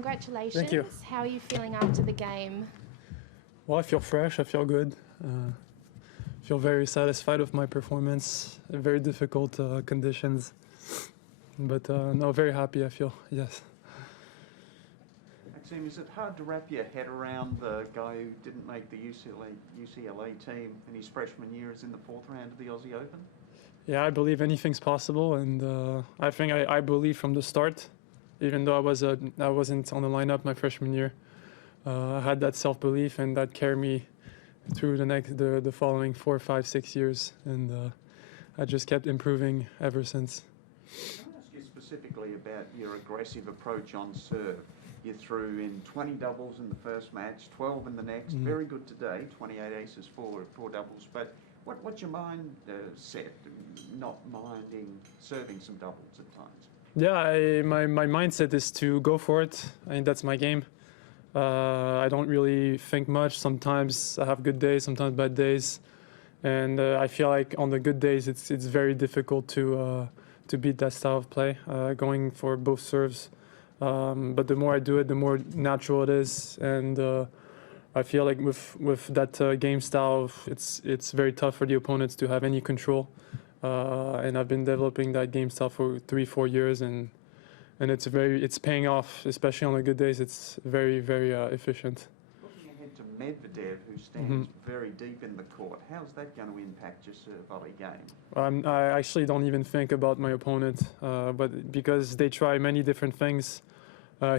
congratulations. Thank you. How are you feeling after the game? Well, I feel fresh, I feel good. Feel very satisfied with my performance. Very difficult conditions. But no, very happy I feel, yes. Maxime, is it hard to wrap your head around the guy who didn't make the UCLA team in his freshman year is in the fourth round of the Aussie Open? Yeah, I believe anything's possible, and I think I believe from the start, even though I wasn't on the lineup my freshman year. I had that self-belief, and that carried me through the following 4, 5, 6 years, and I just kept improving ever since. Can I ask you specifically about your aggressive approach on serve? You threw in 20 doubles in the first match, 12 in the next. Very good today, 28 aces, four doubles. But what's your mind set, not minding serving some doubles at times? Yeah, my mindset is to go for it. I think that's my game. I don't really think much. Sometimes I have good days, sometimes bad days, and I feel like on the good days it's very difficult to beat that style of play, going for both serves. But the more I do it, the more natural it is, and I feel like with that game style, it's very tough for the opponents to have any control. And I've been developing that game style for 3, 4 years, and it's paying off, especially on the good days. It's very efficient. Looking ahead to Medvedev, who stands very deep in the court, how's that going to impact your serve volley game? I actually don't even think about my opponent, but because they try many different things.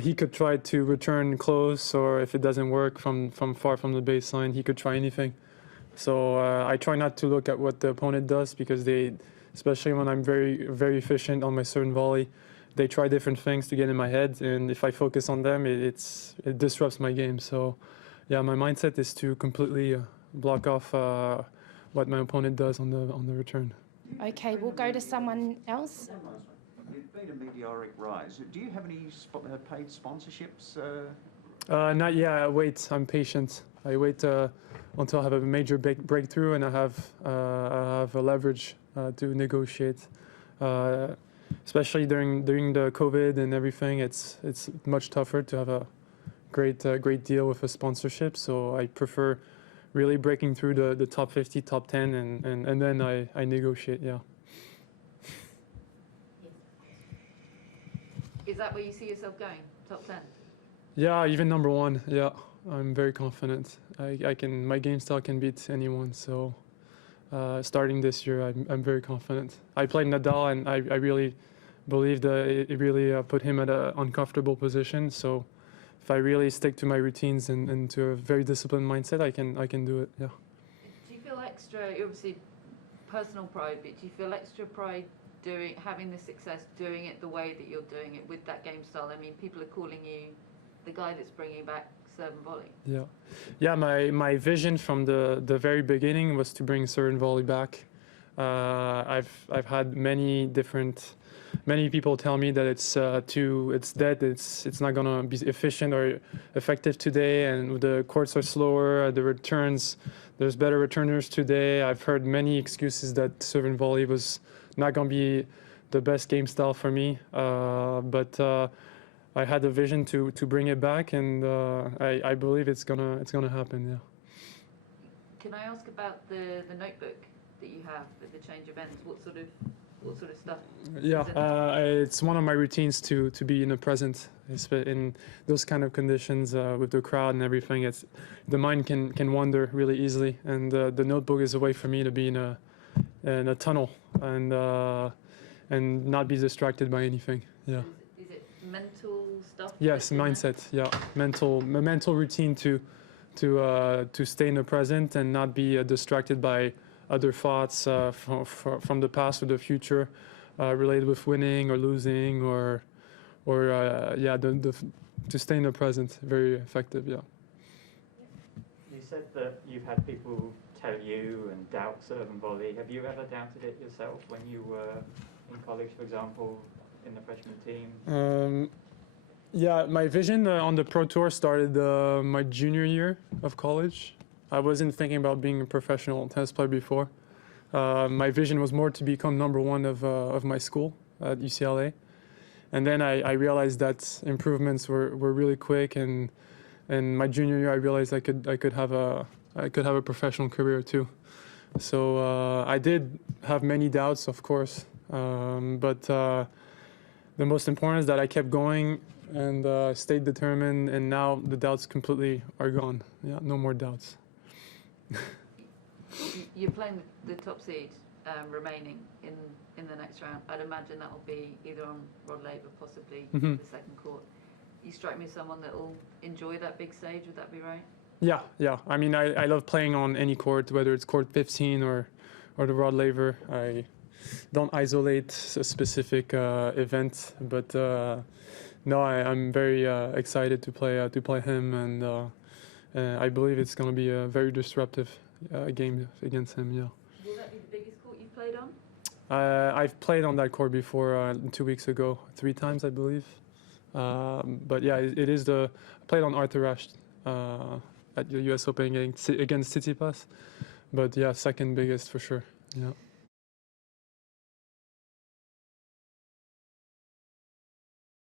He could try to return close, or if it doesn't work from far from the baseline, he could try anything. So I try not to look at what the opponent does, because especially when I'm very efficient on my serve and volley, they try different things to get in my head, and if I focus on them, it disrupts my game. So yeah, my mindset is to completely block off what my opponent does on the return. Okay, we'll go to someone else. You've been a meteoric rise. Do you have any paid sponsorships? Not yet. I wait. I'm patient. I wait until I have a major breakthrough, and I have a leverage to negotiate. Especially during the COVID and everything, it's much tougher to have a great deal with a sponsorship. So I prefer really breaking through the top 50, top 10, and then I negotiate. Yeah. Is that where you see yourself going? Top 10? Yeah, even number 1. Yeah, I'm very confident. My game style can beat anyone. So starting this year, I'm very confident. I played Nadal, and I really believe that it really put him at an uncomfortable position. So if I really stick to my routines and to a very disciplined mindset, I can do it. Yeah. Do you feel extra? Obviously, personal pride, but do you feel extra pride having the success, doing it the way that you're doing it with that game style? I mean, people are calling you the guy that's bringing back serve and volley. Yeah. My vision from the very beginning was to bring serve and volley back. I've had many people tell me that it's dead. It's not gonna be efficient or effective today, and the courts are slower. The returns, there's better returners today. I've heard many excuses that serve and volley was not going to be the best game style for me, but I had a vision to bring it back, and I believe it's gonna happen. Yeah. Can I ask about the notebook that you have with the change of ends? What sort of stuff? Yeah, it's one of my routines to be in the present, in those kind of conditions with the crowd and everything. The mind can wander really easily, and the notebook is a way for me to be in a tunnel and not be distracted by anything. Yeah. Is it mental stuff? Yes, mindset. Yeah, mental routine to stay in the present and not be distracted by other thoughts from the past or the future, related with winning or losing or to stay in the present. Very effective. Yeah. You said that you've had people tell you and doubt serve and volley. Have you ever doubted it yourself when you were in college, for example, in the freshman team? Yeah, my vision on the Pro Tour started my junior year of college. I wasn't thinking about being a professional tennis player before. My vision was more to become number 1 of my school at UCLA. And then I realized that improvements were really quick, and my junior year I realized I could have a professional career too. So I did have many doubts, of course, but the most important is that I kept going and stayed determined, and now the doubts completely are gone. Yeah, no more doubts. You're playing the top seed remaining in the next round. I'd imagine that will be either on Rod Laver, possibly Mhm. the second court. You strike me as someone that will enjoy that big stage. Would that be right? Yeah. I mean, I love playing on any court, whether it's court 15 or the Rod Laver. I don't isolate a specific event, but no, I'm very excited to play him, and I believe it's going to be a very disruptive game against him. Yeah. Will that be the biggest court you've played on? I've played on that court before 2 weeks ago, 3 times I believe. But yeah, it is I played on Arthur Ashe at the US Open against Tsitsipas. But yeah, second biggest for sure. Yeah.